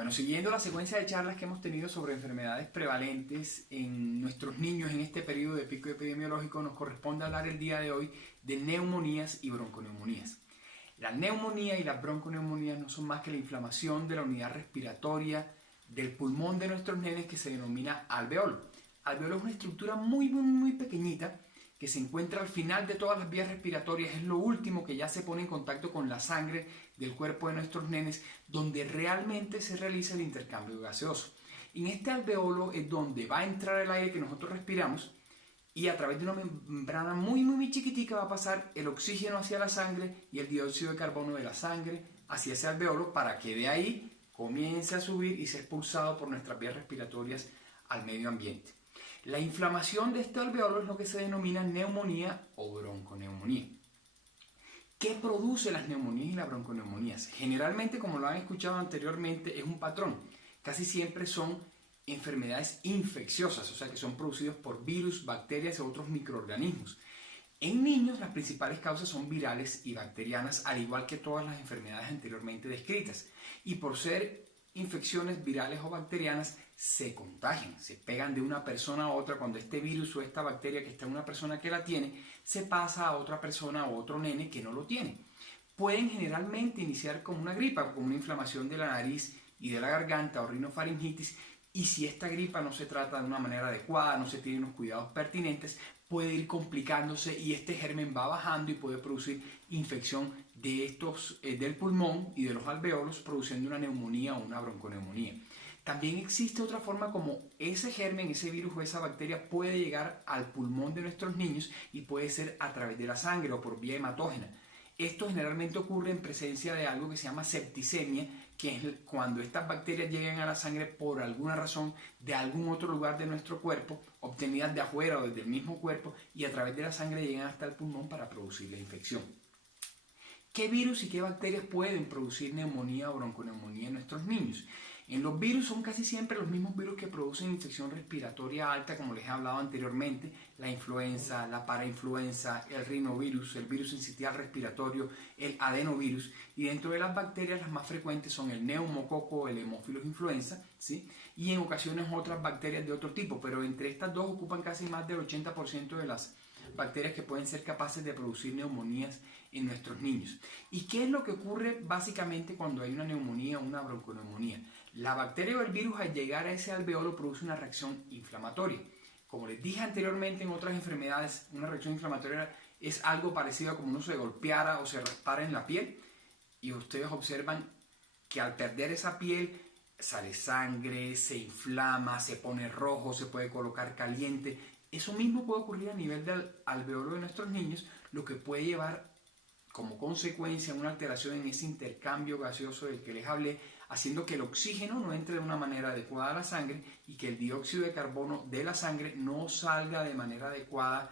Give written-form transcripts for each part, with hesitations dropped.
Bueno, siguiendo la secuencia de charlas que hemos tenido sobre enfermedades prevalentes en nuestros niños en este periodo de pico epidemiológico, nos corresponde hablar el día de hoy de neumonías y bronconeumonías. La neumonía y las bronconeumonías no son más que la inflamación de la unidad respiratoria del pulmón de nuestros nenes, que se denomina alveolo. Alveolo es una estructura muy pequeñita que se encuentra al final de todas las vías respiratorias, es lo último que ya se pone en contacto con la sangre del cuerpo de nuestros nenes, donde realmente se realiza el intercambio gaseoso. En este alveolo es donde va a entrar el aire que nosotros respiramos, y a través de una membrana muy chiquitica va a pasar el oxígeno hacia la sangre y el dióxido de carbono de la sangre hacia ese alveolo, para que de ahí comience a subir y sea expulsado por nuestras vías respiratorias al medio ambiente. La inflamación de este alveolo es lo que se denomina neumonía o bronconeumonía. ¿Qué produce las neumonías y las bronconeumonías? Generalmente, como lo han escuchado anteriormente, es un patrón. Casi siempre son enfermedades infecciosas, o sea que son producidos por virus, bacterias y otros microorganismos. En niños, las principales causas son virales y bacterianas, al igual que todas las enfermedades anteriormente descritas. Y por ser infecciones virales o bacterianas, se contagian, se pegan de una persona a otra. Cuando este virus o esta bacteria que está en una persona que la tiene, se pasa a otra persona o otro nene que no lo tiene. Pueden generalmente iniciar como una gripa, como una inflamación de la nariz y de la garganta o rinofaringitis, y si esta gripa no se trata de una manera adecuada, no se tienen los cuidados pertinentes, puede ir complicándose y este germen va bajando y puede producir infección del pulmón y de los alveolos, produciendo una neumonía o una bronconeumonía. También existe otra forma como ese germen, ese virus o esa bacteria puede llegar al pulmón de nuestros niños, y puede ser a través de la sangre o por vía hematógena. Esto generalmente ocurre en presencia de algo que se llama septicemia, que es cuando estas bacterias llegan a la sangre por alguna razón de algún otro lugar de nuestro cuerpo, obtenidas de afuera o desde el mismo cuerpo, y a través de la sangre llegan hasta el pulmón para producir la infección. ¿Qué virus y qué bacterias pueden producir neumonía o bronconeumonía en nuestros niños? En los virus son casi siempre los mismos virus que producen infección respiratoria alta, como les he hablado anteriormente: la influenza, la parainfluenza, el rinovirus, el virus sincitial respiratorio, el adenovirus. Y dentro de las bacterias, las más frecuentes son el neumococo, el Haemophilus influenza, ¿sí? Y en ocasiones otras bacterias de otro tipo, pero entre estas dos ocupan casi más del 80% de las bacterias que pueden ser capaces de producir neumonías en nuestros niños. ¿Y qué es lo que ocurre básicamente cuando hay una neumonía o una bronconeumonía? La bacteria o el virus, al llegar a ese alveolo, produce una reacción inflamatoria. Como les dije anteriormente, en otras enfermedades, una reacción inflamatoria es algo parecido a como uno se golpeara o se raspara en la piel, y ustedes observan que al perder esa piel sale sangre, se inflama, se pone rojo, se puede colocar caliente. Eso mismo puede ocurrir a nivel del alveolo de nuestros niños, lo que puede llevar como consecuencia una alteración en ese intercambio gaseoso del que les hablé, haciendo que el oxígeno no entre de una manera adecuada a la sangre y que el dióxido de carbono de la sangre no salga de manera adecuada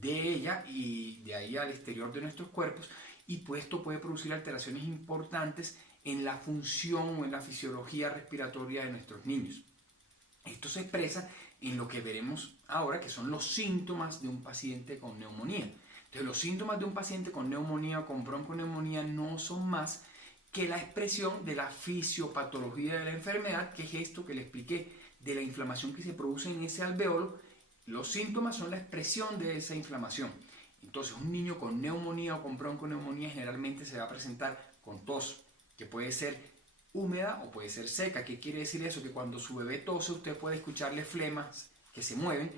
de ella y de ahí al exterior de nuestros cuerpos, y pues esto puede producir alteraciones importantes en la función o en la fisiología respiratoria de nuestros niños. Esto se expresa en lo que veremos ahora, que son los síntomas de un paciente con neumonía. Entonces, los síntomas de un paciente con neumonía o con bronconeumonía no son más que la expresión de la fisiopatología de la enfermedad, que es esto que le expliqué, de la inflamación que se produce en ese alveolo. Los síntomas son la expresión de esa inflamación. Entonces, un niño con neumonía o con bronconeumonía generalmente se va a presentar con tos, que puede ser húmeda o puede ser seca. ¿Qué quiere decir eso? Que cuando su bebé tose, usted puede escucharle flemas que se mueven,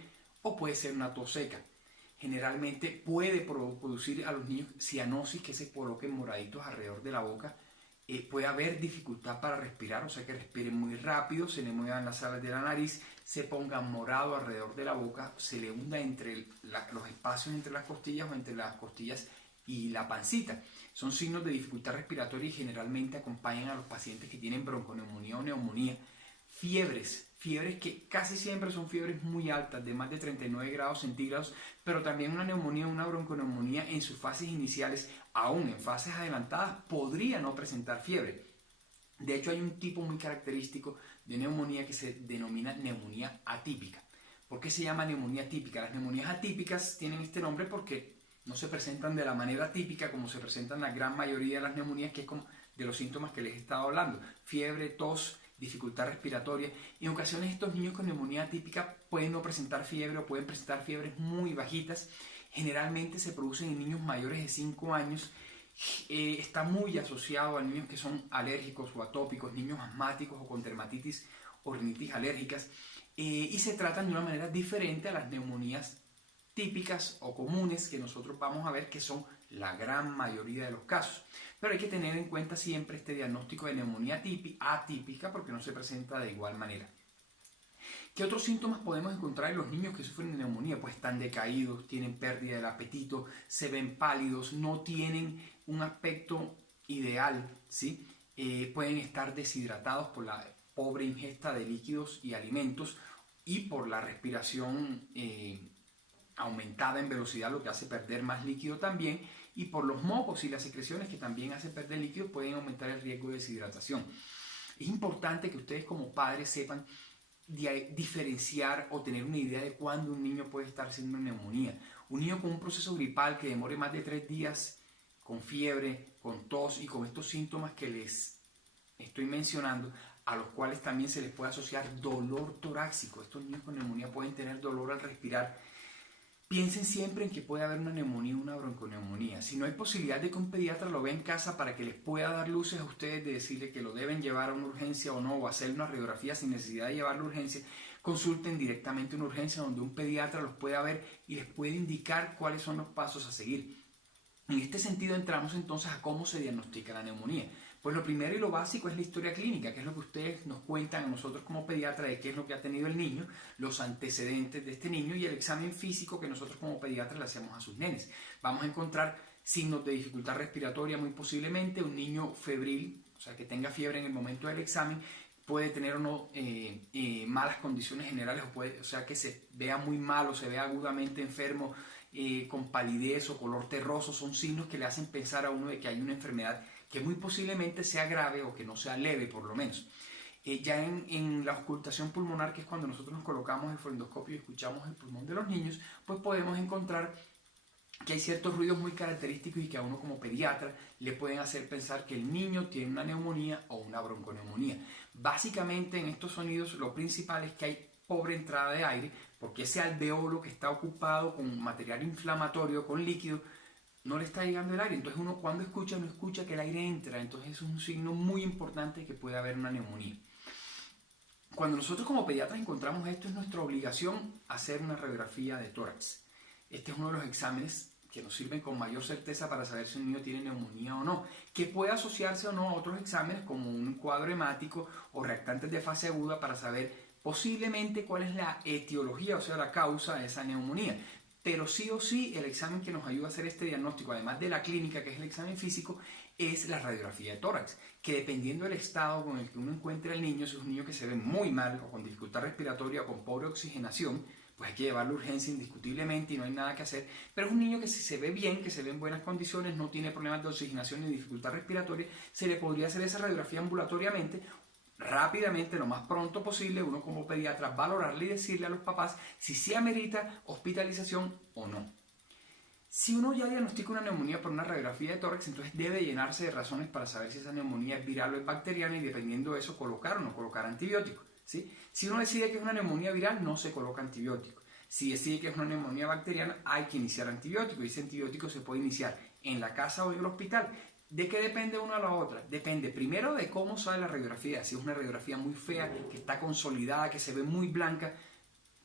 o puede ser una tos seca. Generalmente puede producir a los niños cianosis, que se coloquen moraditos alrededor de la boca. Puede haber dificultad para respirar, o sea que respiren muy rápido, se le muevan las alas de la nariz, se ponga morado alrededor de la boca, se le hunda entre los espacios entre las costillas o entre las costillas y la pancita. Son signos de dificultad respiratoria y generalmente acompañan a los pacientes que tienen bronconeumonía o neumonía. Fiebres que casi siempre son fiebres muy altas, de más de 39 grados centígrados, pero también una neumonía o una bronconeumonía en sus fases iniciales, aún en fases adelantadas, podría no presentar fiebre. De hecho, hay un tipo muy característico de neumonía que se denomina neumonía atípica. ¿Por qué se llama neumonía atípica? Las neumonías atípicas tienen este nombre porque no se presentan de la manera típica como se presentan la gran mayoría de las neumonías, que es como de los síntomas que les he estado hablando: fiebre, tos dificultad respiratoria. En ocasiones estos niños con neumonía atípica pueden no presentar fiebre o pueden presentar fiebres muy bajitas. Generalmente se producen en niños mayores de 5 años. Está muy asociado a niños que son alérgicos o atópicos, niños asmáticos o con dermatitis o rinitis alérgicas, y se tratan de una manera diferente a las neumonías típicas o comunes que nosotros vamos a ver, que son la gran mayoría de los casos. Pero hay que tener en cuenta siempre este diagnóstico de neumonía atípica, porque no se presenta de igual manera. ¿Qué otros síntomas podemos encontrar en los niños que sufren de neumonía? Pues están decaídos, tienen pérdida del apetito, se ven pálidos, no tienen un aspecto ideal, ¿sí? Pueden estar deshidratados por la pobre ingesta de líquidos y alimentos y por la respiración aumentada en velocidad, lo que hace perder más líquido también, y por los mocos y las secreciones que también hacen perder líquido, pueden aumentar el riesgo de deshidratación. Es importante que ustedes como padres sepan diferenciar o tener una idea de cuándo un niño puede estar haciendo una neumonía. Un niño con un proceso gripal que demore más de 3 días, con fiebre, con tos y con estos síntomas que les estoy mencionando, a los cuales también se les puede asociar dolor torácico. Estos niños con neumonía pueden tener dolor al respirar. Piensen siempre en que puede haber una neumonía o una bronconeumonía. Si no hay posibilidad de que un pediatra lo vea en casa para que les pueda dar luces a ustedes de decirle que lo deben llevar a una urgencia o no, o hacer una radiografía sin necesidad de llevarlo a urgencia, consulten directamente una urgencia donde un pediatra los pueda ver y les puede indicar cuáles son los pasos a seguir. En este sentido entramos entonces a cómo se diagnostica la neumonía. Pues lo primero y lo básico es la historia clínica, que es lo que ustedes nos cuentan a nosotros como pediatra de qué es lo que ha tenido el niño, los antecedentes de este niño y el examen físico que nosotros como pediatras le hacemos a sus nenes. Vamos a encontrar signos de dificultad respiratoria muy posiblemente, un niño febril, o sea que tenga fiebre en el momento del examen, puede tener o no malas condiciones generales, o sea que se vea muy mal o se vea agudamente enfermo, con palidez o color terroso, son signos que le hacen pensar a uno de que hay una enfermedad que muy posiblemente sea grave o que no sea leve por lo menos. Ya en la auscultación pulmonar, que es cuando nosotros nos colocamos el fonendoscopio y escuchamos el pulmón de los niños, pues podemos encontrar que hay ciertos ruidos muy característicos y que a uno como pediatra le pueden hacer pensar que el niño tiene una neumonía o una bronconeumonía. Básicamente en estos sonidos lo principal es que hay pobre entrada de aire, porque ese alveolo que está ocupado con material inflamatorio, con líquido, no le está llegando el aire. Entonces uno cuando escucha, no escucha que el aire entra. Entonces es un signo muy importante que puede haber una neumonía. Cuando nosotros como pediatras encontramos esto, es nuestra obligación hacer una radiografía de tórax. Este es uno de los exámenes que nos sirven con mayor certeza para saber si un niño tiene neumonía o no, que puede asociarse o no a otros exámenes como un cuadro hemático o reactantes de fase aguda para saber posiblemente cuál es la etiología, o sea, la causa de esa neumonía. Pero sí o sí, el examen que nos ayuda a hacer este diagnóstico, además de la clínica, que es el examen físico, es la radiografía de tórax, que dependiendo del estado con el que uno encuentre al niño, si es un niño que se ve muy mal o con dificultad respiratoria o con pobre oxigenación, pues hay que llevarlo a urgencia indiscutiblemente y no hay nada que hacer. Pero es un niño que si se ve bien, que se ve en buenas condiciones, no tiene problemas de oxigenación ni dificultad respiratoria, se le podría hacer esa radiografía ambulatoriamente, rápidamente, lo más pronto posible, uno como pediatra valorarle y decirle a los papás si se amerita hospitalización o no. Si uno ya diagnostica una neumonía por una radiografía de tórax, entonces debe llenarse de razones para saber si esa neumonía es viral o es bacteriana y dependiendo de eso colocar o no colocar antibióticos, ¿sí? Si uno decide que es una neumonía viral, no se coloca antibiótico. Si decide que es una neumonía bacteriana, hay que iniciar antibiótico y ese antibiótico se puede iniciar en la casa o en el hospital. ¿De qué depende una a la otra? Depende primero de cómo sale la radiografía. Si es una radiografía muy fea, que está consolidada, que se ve muy blanca,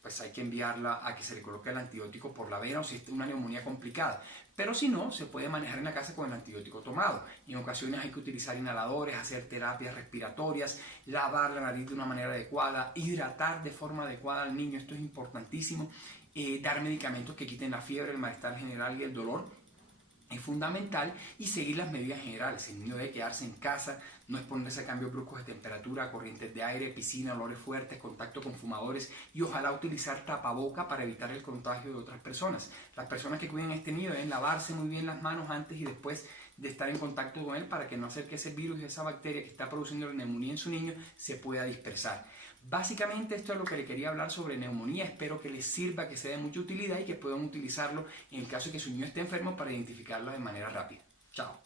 pues hay que enviarla a que se le coloque el antibiótico por la vena o si es una neumonía complicada. Pero si no, se puede manejar en la casa con el antibiótico tomado. En ocasiones hay que utilizar inhaladores, hacer terapias respiratorias, lavar la nariz de una manera adecuada, hidratar de forma adecuada al niño, esto es importantísimo, dar medicamentos que quiten la fiebre, el malestar general y el dolor. Es fundamental y seguir las medidas generales. El niño debe quedarse en casa, no exponerse a cambios bruscos de temperatura, corrientes de aire, piscina, olores fuertes, contacto con fumadores y ojalá utilizar tapaboca para evitar el contagio de otras personas. Las personas que cuiden a este niño deben lavarse muy bien las manos antes y después de estar en contacto con él para que no hacer que ese virus y esa bacteria que está produciendo la neumonía en su niño se pueda dispersar. Básicamente esto es lo que le quería hablar sobre neumonía. Espero que les sirva, que sea de mucha utilidad y que puedan utilizarlo en el caso de que su niño esté enfermo para identificarlo de manera rápida. Chao.